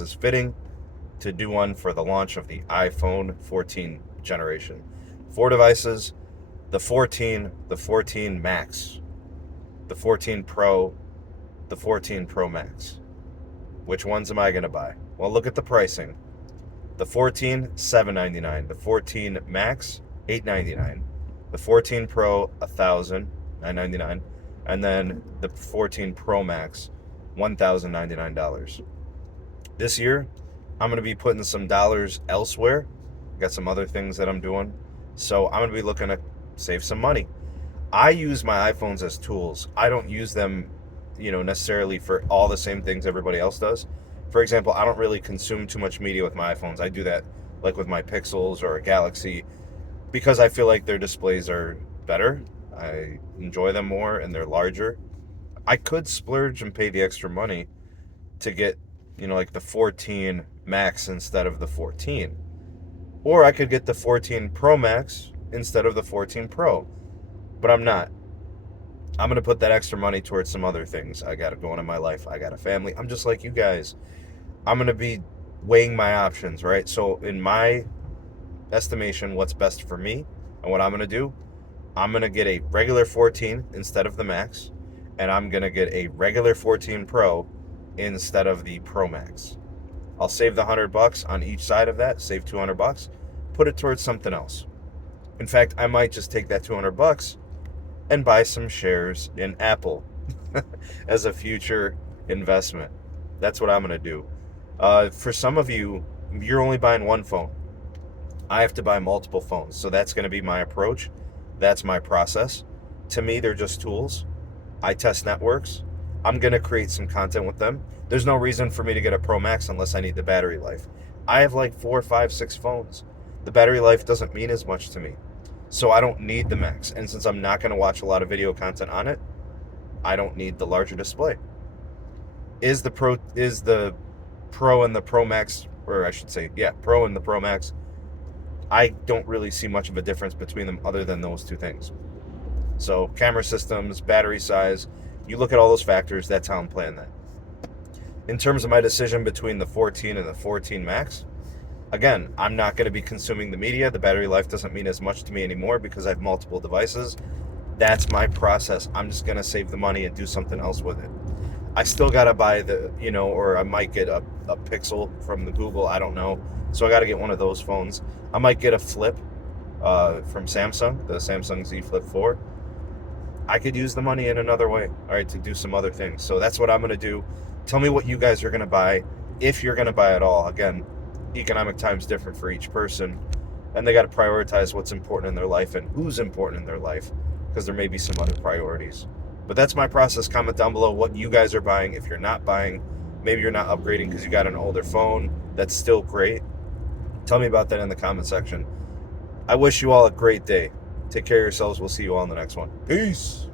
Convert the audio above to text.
is fitting to do one for the launch of the iPhone 14 generation. 4 devices, the 14, the 14 Max, the 14 Pro, the 14 Pro Max. Which ones am I going to buy? Well, look at the pricing. The 14, $799. The 14 Max, $899. The 14 Pro, $1,000, $999. And then the 14 Pro Max, $1,099. This year, I'm going to be putting some dollars elsewhere. Got some other things that I'm doing. So I'm going to be looking to save some money. I use my iPhones as tools. I don't use them, necessarily for all the same things everybody else does. For example, I don't really consume too much media with my iPhones. I do that like with my Pixels or a Galaxy because I feel like their displays are better. I enjoy them more and they're larger. I could splurge and pay the extra money to get, like the 14 Max instead of the 14. Or I could get the 14 Pro Max instead of the 14 Pro. But I'm not. I'm going to put that extra money towards some other things. I got to go on in my life. I got a family. I'm just like you guys. I'm going to be weighing my options, right? So in my estimation, what's best for me and what I'm going to do, I'm going to get a regular 14 instead of the Max. And I'm going to get a regular 14 Pro instead of the Pro Max. I'll save the $100 on each side of that, save $200, put it towards something else. In fact, I might just take that $200 and buy some shares in Apple as a future investment. That's what I'm going to do. For some of you, you're only buying one phone. I have to buy multiple phones. So that's going to be my approach. That's my process. To me, they're just tools. I test networks. I'm going to create some content with them. There's no reason for me to get a Pro Max unless I need the battery life. I have like 4, 5, 6 phones. The battery life doesn't mean as much to me. So I don't need the Max. And since I'm not going to watch a lot of video content on it, I don't need the larger display. Is the Pro and the Pro Max, or I should say, Pro and the Pro Max, I don't really see much of a difference between them other than those two things. So camera systems, battery size, you look at all those factors, that's how I'm playing that. In terms of my decision between the 14 and the 14 Max, again, I'm not going to be consuming the media. The battery life doesn't mean as much to me anymore because I have multiple devices. That's my process. I'm just going to save the money and do something else with it. I still got to buy or I might get a Pixel from the Google. I don't know. So I got to get one of those phones. I might get a Flip from Samsung, the Samsung Z Flip 4. I could use the money in another way, all right, to do some other things. So that's what I'm going to do. Tell me what you guys are going to buy, if you're going to buy at all. Again, economic time's different for each person, and they got to prioritize what's important in their life and who's important in their life, because there may be some other priorities. But that's my process. Comment down below what you guys are buying. If you're not buying, maybe you're not upgrading because you got an older phone. That's still great. Tell me about that in the comment section. I wish you all a great day. Take care of yourselves. We'll see you all in the next one. Peace.